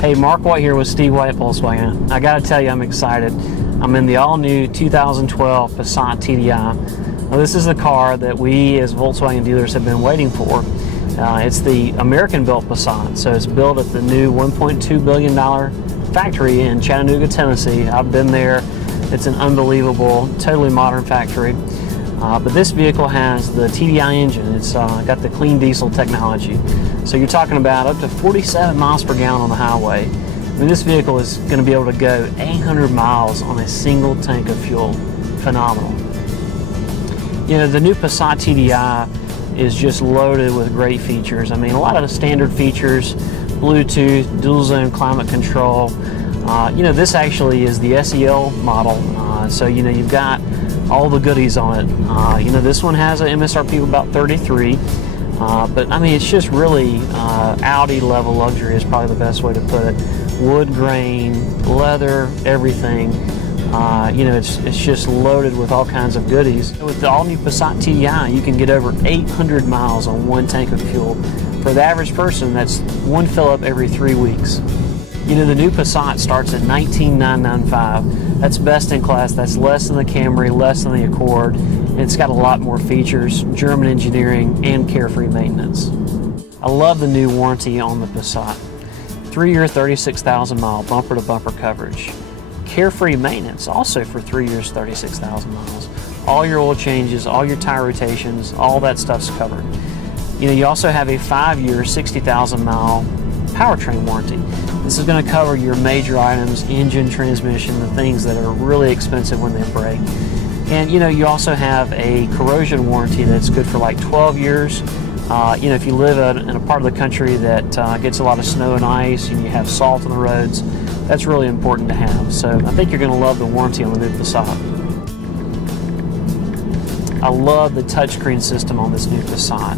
Hey, Mark White here with Steve White Volkswagen. I gotta tell you, I'm excited. I'm in the all-new 2012 Passat TDI. Now, this is the car that we as Volkswagen dealers have been waiting for. It's the American-built Passat, so it's built at the new $1.2 billion factory in Chattanooga, Tennessee. I've been there. It's an unbelievable, totally modern factory. But this vehicle has the TDI engine. It's got the clean diesel technology. So you're talking about up to 47 miles per gallon on the highway. I mean, this vehicle is going to be able to go 800 miles on a single tank of fuel. Phenomenal. You know, the new Passat TDI is just loaded with great features. I mean, a lot of the standard features, Bluetooth, dual zone climate control. You know, this actually is the SEL model. So, you know, you've got all the goodies on it. You know, this one has an MSRP of about 33. But I mean, it's just really Audi level luxury is probably the best way to put it. Wood grain, leather, everything. You know, it's just loaded with all kinds of goodies. With the all-new Passat TDI, you can get over 800 miles on one tank of fuel. For the average person, that's one fill-up every 3 weeks. You know, the new Passat starts at $19,995. That's best in class. That's less than the Camry, less than the Accord. And it's got a lot more features, German engineering, and carefree maintenance. I love the new warranty on the Passat. 3-year, 36,000 mile bumper-to-bumper coverage. Carefree maintenance also for 3 years, 36,000 miles. All your oil changes, all your tire rotations, all that stuff's covered. You know, you also have a 5-year, 60,000 mile powertrain warranty. This is going to cover your major items, engine, transmission, the things that are really expensive when they break. And you know, you also have a corrosion warranty that's good for like 12 years. You know, if you live in a part of the country that gets a lot of snow and ice and you have salt on the roads, that's really important to have. So I think you're going to love the warranty on the new Passat. I love the touchscreen system on this new Passat.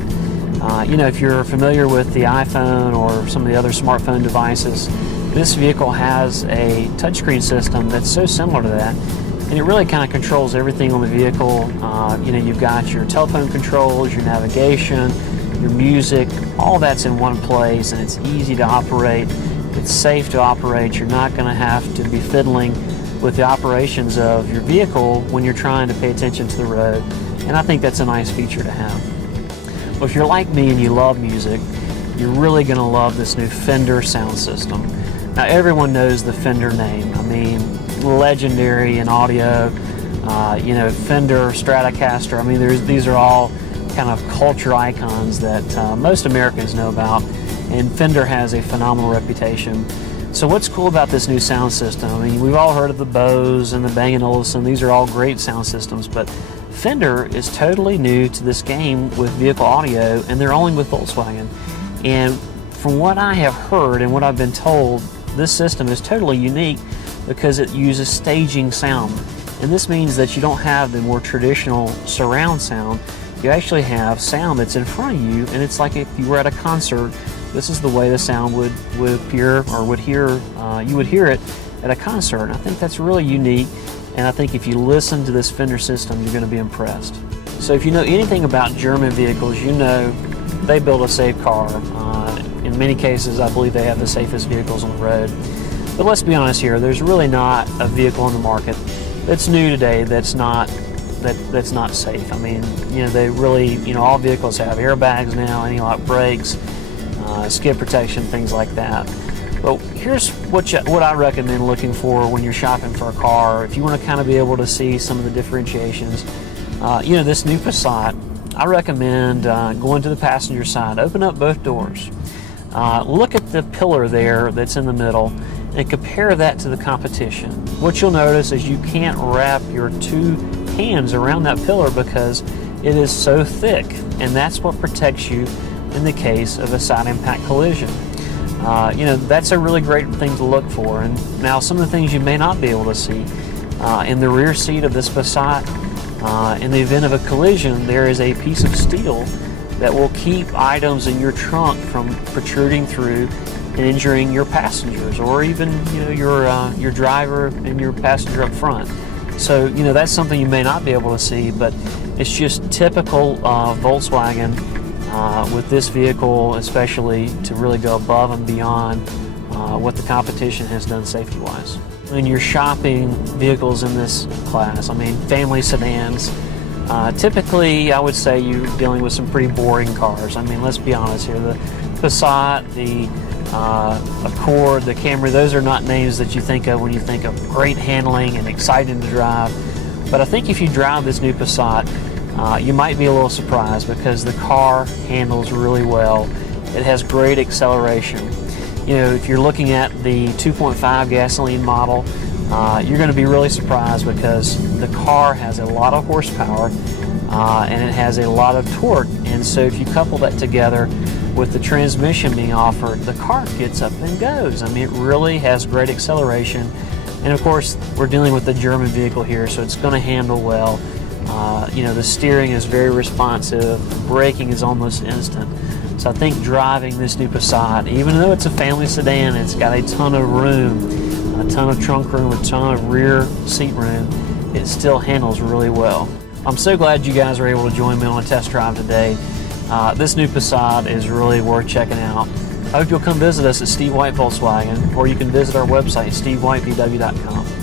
You know, if you're familiar with the iPhone or some of the other smartphone devices, this vehicle has a touchscreen system that's so similar to that, and it really kind of controls everything on the vehicle. You know, you've got your telephone controls, your navigation, your music, all that's in one place, and it's easy to operate. It's safe to operate. You're not going to have to be fiddling with the operations of your vehicle when you're trying to pay attention to the road, and I think that's a nice feature to have. Well, if you're like me and you love music, you're really going to love this new Fender sound system. Now, everyone knows the Fender name. I mean, legendary in audio. You know, Fender, Stratocaster. I mean, these are all kind of culture icons that most Americans know about, and Fender has a phenomenal reputation. So what's cool about this new sound system? I mean, we've all heard of the Bose and the Bang & Olufsen. These are all great sound systems, but Fender is totally new to this game with vehicle audio, and they're only with Volkswagen. And from what I have heard and what I've been told, this system is totally unique because it uses staging sound. And this means that you don't have the more traditional surround sound. You actually have sound that's in front of you, and it's like if you were at a concert. This is the way the sound would appear, or you would hear it at a concert. And I think that's really unique, and I think if you listen to this Fender system, you're going to be impressed. So if you know anything about German vehicles, you know they build a safe car. In many cases, I believe they have the safest vehicles on the road. But let's be honest here, there's really not a vehicle on the market that's new today that's not safe. I mean, you know, they really, you know, all vehicles have airbags now, anti-lock brakes, skid protection, things like that. But here's what I recommend looking for when you're shopping for a car. If you want to kind of be able to see some of the differentiations, you know, this new Passat, I recommend going to the passenger side, open up both doors, look at the pillar there that's in the middle, and compare that to the competition. What you'll notice is you can't wrap your two hands around that pillar because it is so thick, and that's what protects you in the case of a side impact collision. You know, that's a really great thing to look for. And now some of the things you may not be able to see. In the rear seat of this Passat, in the event of a collision, there is a piece of steel that will keep items in your trunk from protruding through and injuring your passengers, or even, you know, your driver and your passenger up front. So, you know, that's something you may not be able to see, but it's just typical Volkswagen with this vehicle, especially, to really go above and beyond what the competition has done safety-wise. When you're shopping vehicles in this class, I mean family sedans, typically I would say you're dealing with some pretty boring cars. I mean, let's be honest here, the Passat, the Accord, the Camry, those are not names that you think of when you think of great handling and exciting to drive. But I think if you drive this new Passat, you might be a little surprised because the car handles really well. It has great acceleration. You know, if you're looking at the 2.5 gasoline model, you're going to be really surprised because the car has a lot of horsepower and it has a lot of torque. And so if you couple that together with the transmission being offered, the car gets up and goes. I mean, it really has great acceleration. And of course, we're dealing with a German vehicle here, so it's going to handle well. You know, the steering is very responsive, braking is almost instant. So I think driving this new Passat, even though it's a family sedan, it's got a ton of room, a ton of trunk room, a ton of rear seat room, it still handles really well. I'm so glad you guys were able to join me on a test drive today. This new Passat is really worth checking out. I hope you'll come visit us at Steve White Volkswagen, or you can visit our website, stevewhitevw.com.